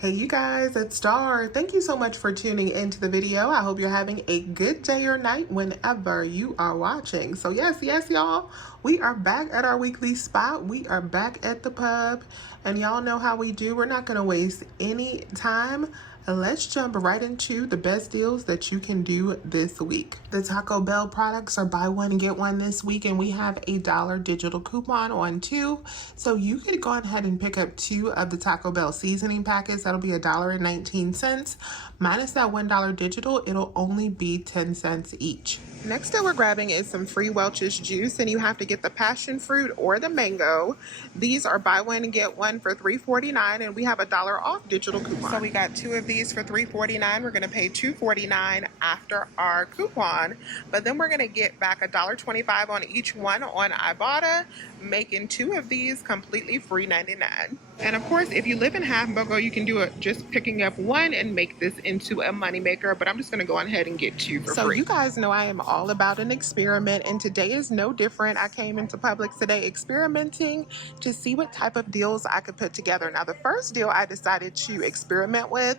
Hey you guys, it's Star. Thank you so much for tuning into the video. I hope you're having a good day or night whenever you are watching. So yes, y'all, we are back at our weekly spot. We are back at the pub, and y'all know how we do. We're not going to waste any time. Let's jump right into the best deals that you can do this week. The Taco Bell products are buy one and get one this week, and we have a $1 digital coupon on 2. So you could go ahead and pick up 2 of the Taco Bell seasoning packets. That'll be $1.19. Minus that $1 digital, it'll only be 10 cents each. Next that we're grabbing is some Free Welch's juice, and you have to get the passion fruit or the mango. These are buy one and get one for $3.49, and we have a $1 off digital coupon. So we got 2 of these for $3.49. We're going to pay $2.49 after our coupon, but then we're going to get back $1.25 on each one on Ibotta, making 2 of these completely free 99. And of course, if you live in Hamburgo, you can do it just picking up 1 and make this into a moneymaker, but I'm just going to go ahead and get 2 for free. So you guys know I am all about an experiment, and today is no different. I came into Publix today experimenting to see what type of deals I could put together. Now, the first deal I decided to experiment with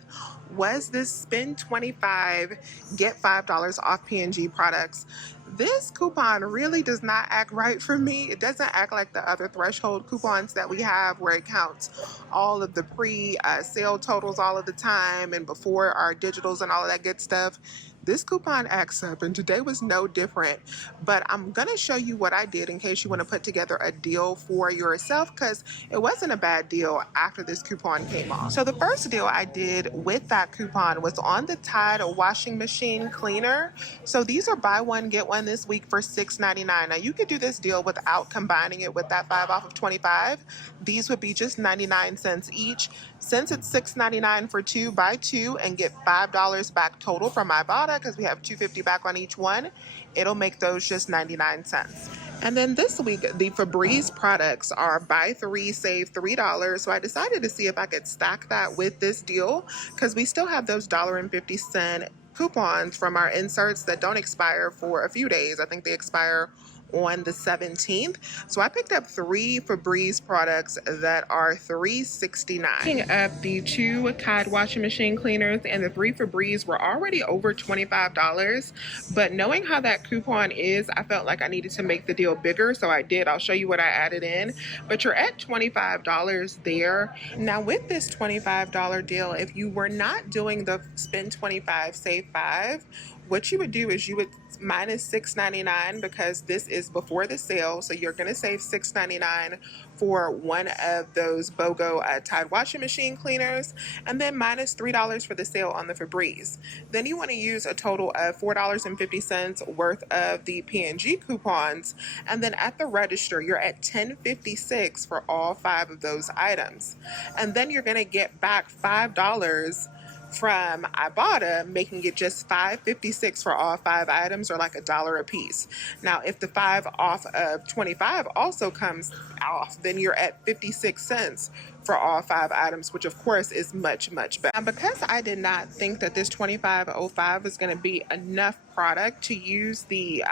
was this spend $25, get $5 off P&G products. This coupon really does not act right for me. It doesn't act like the other threshold coupons that we have where it counts all of the pre-sale totals all of the time and before our digitals and all of that good stuff. This coupon acts up, and today was no different. But I'm going to show you what I did in case you want to put together a deal for yourself, because it wasn't a bad deal after this coupon came off. So the first deal I did with that coupon was on the Tide washing machine cleaner. So these are buy one, get one this week for $6.99. Now you could do this deal without combining it with that 5 off of 25. These would be just 99 cents each. Since it's $6.99 for 2, buy 2 and get $5 back total from Ibotta, because we have $2.50 back on each one. It'll make those just 99 cents. And then this week, the Febreze products are buy 3, save $3. So I decided to see if I could stack that with this deal, because we still have those $1.50 coupons from our inserts that don't expire for a few days. I think they expire on the 17th. So I picked up 3 Febreze products that are $3.69. Picking up the 2 Tide washing machine cleaners and the 3 Febreze were already over $25, but knowing how that coupon is, I felt like I needed to make the deal bigger, so I did. I'll show you what I added in, but you're at $25 there. Now with this $25 deal, if you were not doing the spend 25, save 5, what you would do is you would minus $6.99, because this is before the sale. So you're going to save $6.99 for one of those BOGO Tide washing machine cleaners, and then minus $3 for the sale on the Febreze. Then you want to use a total of $4.50 worth of the P&G coupons, and then at the register you're at $10.56 for all 5 of those items, and then you're going to get back $5 from Ibotta, making it just $5.56 for all 5 items, or like $1 a piece. Now, if the 5 off of 25 also comes off, then you're at 56 cents for all 5 items, which of course is much better. And because I did not think that this $25.05 was going to be enough product to use the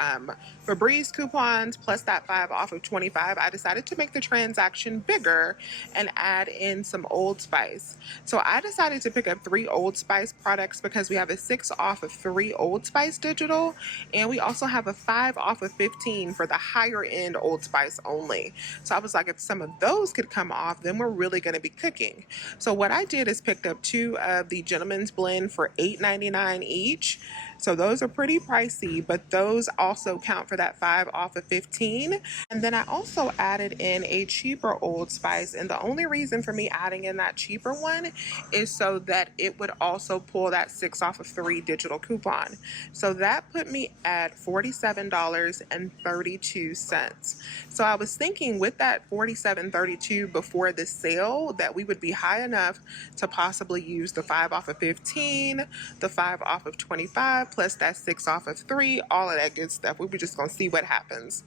Febreze coupons plus that 5 off of 25, I decided to make the transaction bigger and add in some Old Spice. So I decided to pick up 3 Old Spice products because we have a 6 off of 3 Old Spice digital, and we also have a 5 off of 15 for the higher end Old Spice only. So I was like, if some of those could come off, then we're really going to be cooking. So what I did is picked up 2 of the Gentleman's Blend for $8.99 each. So those are pretty pricey, but those also count for that 5 off of 15. And then I also added in a cheaper Old Spice, and the only reason for me adding in that cheaper one is so that it would also pull that 6 off of 3 digital coupon. So that put me at $47.32. So I was thinking with that $47.32 before the sale that we would be high enough to possibly use the 5 off of 15, the 5 off of 25, plus that 6 off of 3, all of that good stuff. We were just going to see what happens.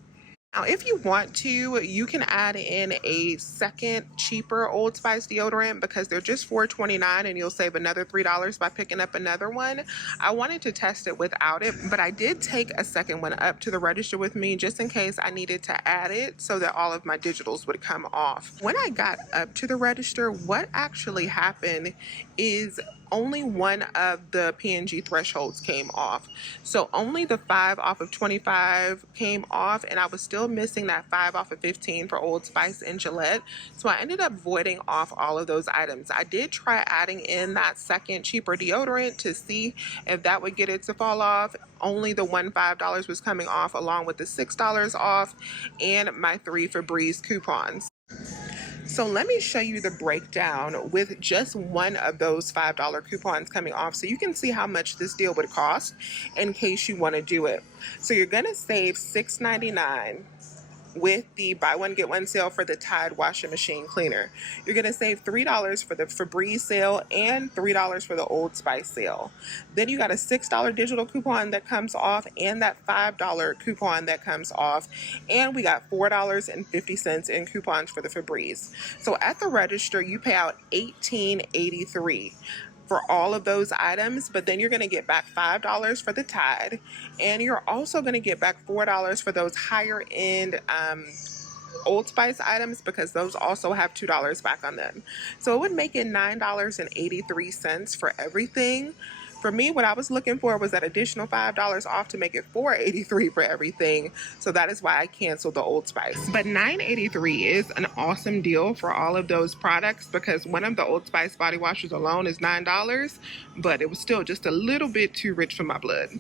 Now, if you want to, you can add in a second cheaper Old Spice deodorant because they're just $4.29 and you'll save another $3 by picking up another one. I wanted to test it without it, but I did take a second one up to the register with me just in case I needed to add it so that all of my digitals would come off. When I got up to the register, what actually happened is only one of the P&G thresholds came off. So only the 5 off of 25 came off, and I was still missing that 5 off of 15 for Old Spice and Gillette. So I ended up voiding off all of those items. I did try adding in that second cheaper deodorant to see if that would get it to fall off. Only the $5 was coming off, along with the $6 off and my 3 Febreze coupons. So let me show you the breakdown with just one of those $5 coupons coming off so you can see how much this deal would cost in case you want to do it. So you're going to save $6.99 with the buy one get one sale for the Tide washing machine cleaner. You're going to save $3 for the Febreze sale and $3 for the Old Spice sale. Then you got a $6 digital coupon that comes off and that $5 coupon that comes off, and we got $4.50 in coupons for the Febreze. So at the register you pay out $18.83 for all of those items, but then you're going to get back $5 for the Tide, and you're also going to get back $4 for those higher end Old Spice items because those also have $2 back on them. So it would make it $9.83 for everything. For me, what I was looking for was that additional $5 off to make it $4.83 for everything. So that is why I canceled the Old Spice. But $9.83 is an awesome deal for all of those products because one of the Old Spice body washes alone is $9, but it was still just a little bit too rich for my blood.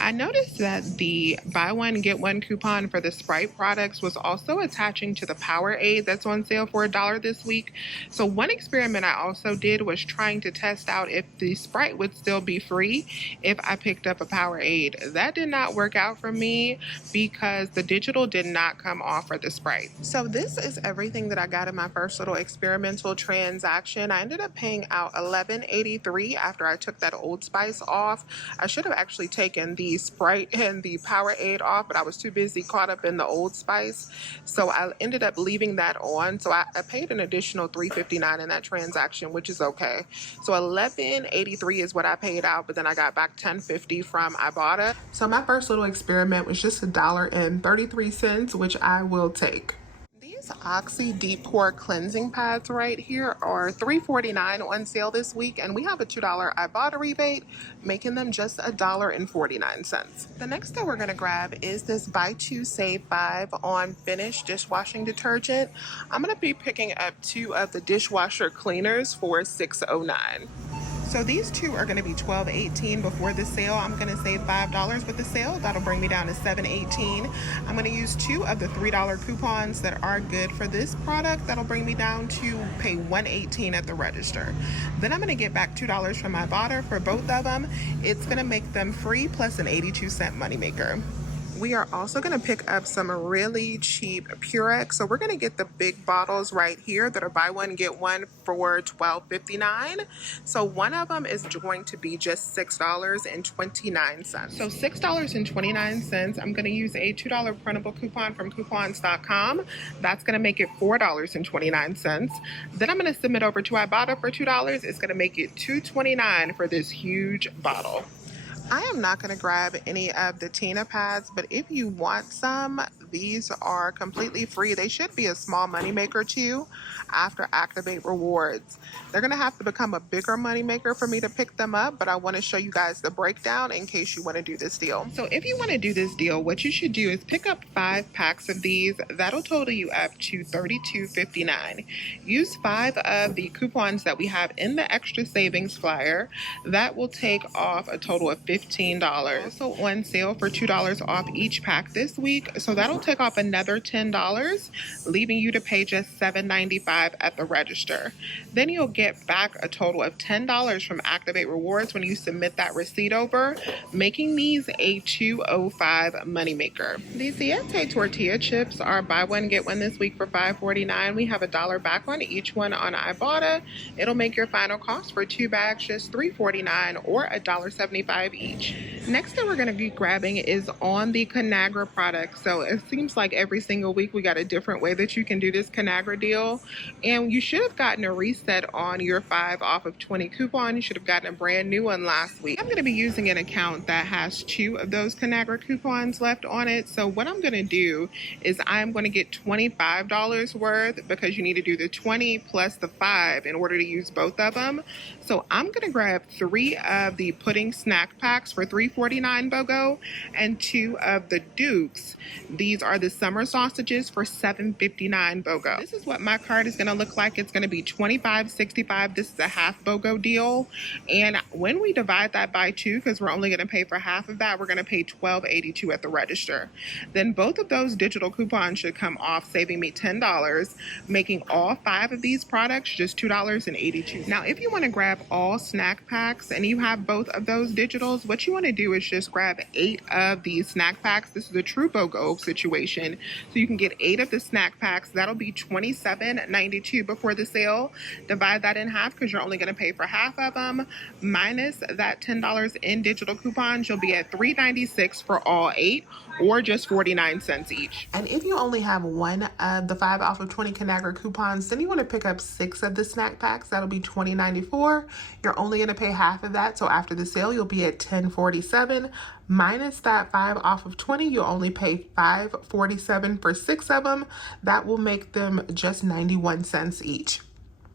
I noticed that the buy one get one coupon for the Sprite products was also attaching to the Powerade that's on sale for $1 this week. So one experiment I also did was trying to test out if the Sprite would still be free if I picked up a Powerade. That did not work out for me because the digital did not come off for the Sprite. So this is everything that I got in my first little experimental transaction. I ended up paying out $11.83 after I took that Old Spice off. I should have actually taken the Sprite and the Powerade off, but I was too busy caught up in the Old Spice, so I ended up leaving that on. So I paid an additional $3.59 in that transaction, which is okay. So $11.83 is what I paid out, but then I got back $10.50 from Ibotta. So my first little experiment was just $1.33, which I will take. These Oxy Deep Core Cleansing Pads right here are $3.49 on sale this week, and we have a $2 Ibotta rebate, making them just $1.49. The next that we're going to grab is this Buy 2 Save 5 on Finish dishwashing detergent. I'm going to be picking up 2 of the dishwasher cleaners for $6.09. So these 2 are going to be $12.18 before the sale. I'm going to save $5 with the sale. That'll bring me down to $7.18. I'm going to use 2 of the $3 coupons that are good for this product. That'll bring me down to pay $1.18 at the register. Then I'm going to get back $2 from Ibotta for both of them. It's going to make them free plus an 82-cent moneymaker. We are also going to pick up some really cheap Purex. So we're going to get the big bottles right here that are buy one get one for $12.59. So one of them is going to be just $6.29. So $6.29. I'm going to use a $2 printable coupon from coupons.com. That's going to make it $4.29. Then I'm going to submit over to Ibotta for $2. It's going to make it $2.29 for this huge bottle. I am not going to grab any of the Tena pads, but if you want some, these are completely free. They should be a small moneymaker too after Activate Rewards. They're going to have to become a bigger moneymaker for me to pick them up, but I want to show you guys the breakdown in case you want to do this deal. So if you want to do this deal, what you should do is pick up 5 packs of these. That'll total you up to $32.59. Use 5 of the coupons that we have in the extra savings flyer. That will take off a total of $15. Also on sale for $2 off each pack this week. So that'll take off another $10, leaving you to pay just $7.95 at the register. Then you'll get back a total of $10 from Activate Rewards when you submit that receipt over, making these a $2.05 moneymaker. These Siete tortilla chips are buy one get one this week for $5.49. We have $1 back on each one on Ibotta. It'll make your final cost for 2 bags just $3.49 or $1.75 each. Next that we're going to be grabbing is on the Conagra product. So it's seems like every single week we got a different way that you can do this Conagra deal. And you should have gotten a reset on your 5 off of 20 coupon. You should have gotten a brand new one last week. I'm going to be using an account that has 2 of those Conagra coupons left on it. So what I'm going to do is I'm going to get $25 worth, because you need to do the 20 plus the 5 in order to use both of them. So I'm going to grab 3 of the pudding snack packs for $3.49 BOGO and 2 of the Dukes. These are the summer sausages for $7.59 BOGO. This is what my card is going to look like. It's going to be $25.65. This is a half BOGO deal. And when we divide that by 2, because we're only going to pay for half of that, we're going to pay $12.82 at the register. Then both of those digital coupons should come off, saving me $10, making all 5 of these products just $2.82. Now, if you want to grab all snack packs and you have both of those digitals, what you want to do is just grab 8 of these snack packs. This is a true BOGO situation. So you can get 8 of the snack packs. That'll be $27.92 before the sale. Divide that in half, because you're only going to pay for half of them. Minus that $10 in digital coupons, you'll be at $3.96 for all 8, or just 49 cents each. And if you only have 1 of the 5 off of 20 Conagra coupons, then you want to pick up 6 of the snack packs. That'll be $20.94. You're only going to pay half of that. So after the sale, you'll be at $10.47. Minus that 5 off of 20, you'll only pay $5.47 for 6 of them. That will make them just 91 cents each.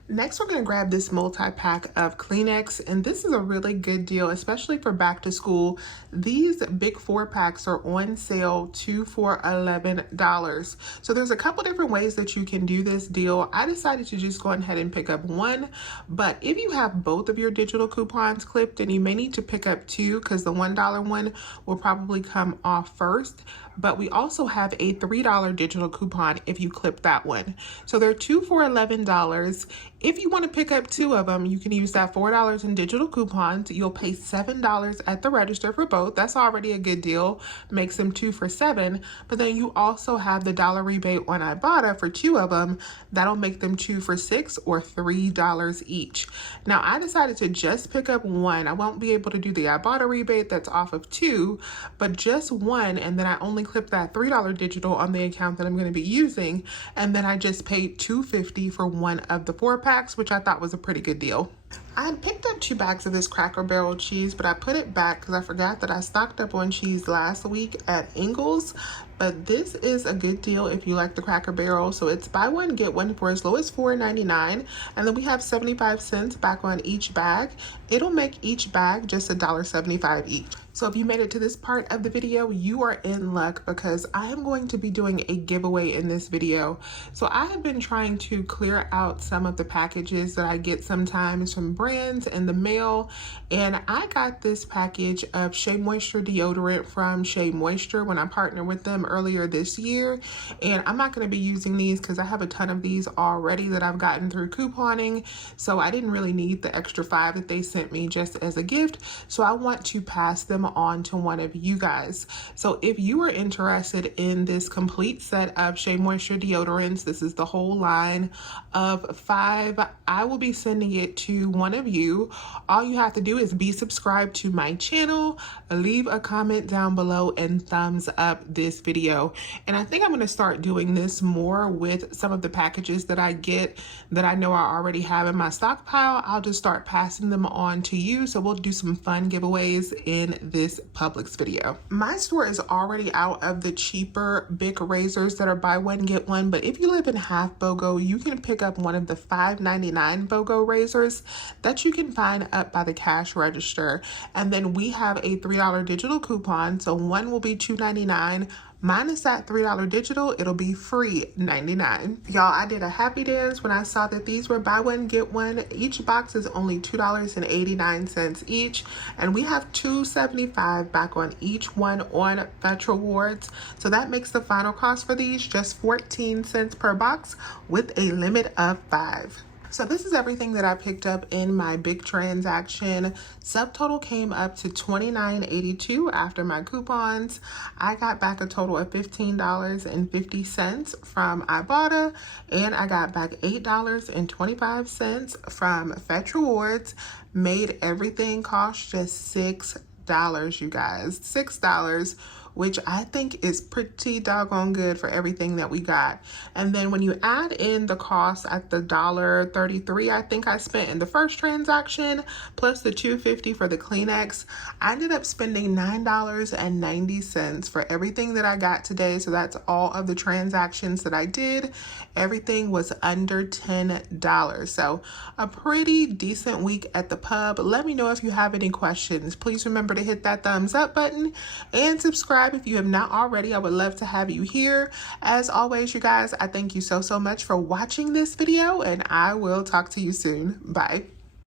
Next, we're going to grab this multi-pack of Kleenex, and this is a really good deal, especially for back to school. These big 4-packs are on sale, 2 for $11. So there's a couple different ways that you can do this deal. I decided to just go ahead and pick up 1, but if you have both of your digital coupons clipped, then you may need to pick up 2, because the $1 one will probably come off first. But we also have a $3 digital coupon if you clip that one. So they're 2 for $11. If you want to pick up 2 of them, you can use that $4 in digital coupons. You'll pay $7 at the register for both. That's already a good deal. Makes them 2 for $7. But then you also have the dollar rebate on Ibotta for 2 of them. That'll make them 2 for $6, or $3 each. Now, I decided to just pick up 1. I won't be able to do the Ibotta rebate that's off of 2, but just 1, and then I only clip that $3 digital on the account that I'm going to be using, and then I just paid $2.50 for 1 of the 4-packs, which I thought was a pretty good deal. I had picked up 2 bags of this Cracker Barrel cheese, but I put it back because I forgot that I stocked up on cheese last week at Ingles. But this is a good deal if you like the Cracker Barrel. So it's buy one, get one for as low as $4.99. And then we have 75 cents back on each bag. It'll make each bag just $1.75 each. So if you made it to this part of the video, you are in luck, because I am going to be doing a giveaway in this video. So I have been trying to clear out some of the packages that I get sometimes from brands in the mail, and I got this package of Shea Moisture deodorant from Shea Moisture when I partnered with them earlier this year. And I'm not going to be using these because I have a ton of these already that I've gotten through couponing, so I didn't really need the extra 5 that they sent me just as a gift. So I want to pass them on to one of you guys. So if you are interested in this complete set of Shea Moisture deodorants, this is the whole line of 5, I will be sending it to one of you. All you have to do is be subscribed to my channel, leave a comment down below, and thumbs up this video. And I think I'm going to start doing this more with some of the packages that I get that I know I already have in my stockpile. I'll just start passing them on to you. So we'll do some fun giveaways in this Publix video. My store is already out of the cheaper Bic razors that are buy one get one, but if you live in half BOGO, you can pick up one of the $5.99 BOGO razors that you can find up by the cash register. And then we have a $3 digital coupon, so one will be $2.99. Minus that $3 digital, it'll be free $99. Y'all, I did a happy dance when I saw that these were buy one, get one. Each box is only $2.89 each. And we have $2.75 back on each one on Fetch Rewards. So that makes the final cost for these just 14 cents per box with a limit of 5. So this is everything that I picked up in my big transaction. Subtotal came up to $29.82 after my coupons. I got back a total of $15.50 from Ibotta, and I got back $8.25 from Fetch Rewards. Made everything cost just $6, you guys. $6, which I think is pretty doggone good for everything that we got. And then when you add in the cost at the $1.33 I think I spent in the first transaction, plus the $2.50 for the Kleenex, I ended up spending $9.90 for everything that I got today. So that's all of the transactions that I did. Everything was under $10. So a pretty decent week at the pub. Let me know if you have any questions. Please remember to hit that thumbs up button and subscribe if you have not already. I would love to have you here. As always, you guys, I thank you so much for watching this video, and I will talk to you soon. Bye.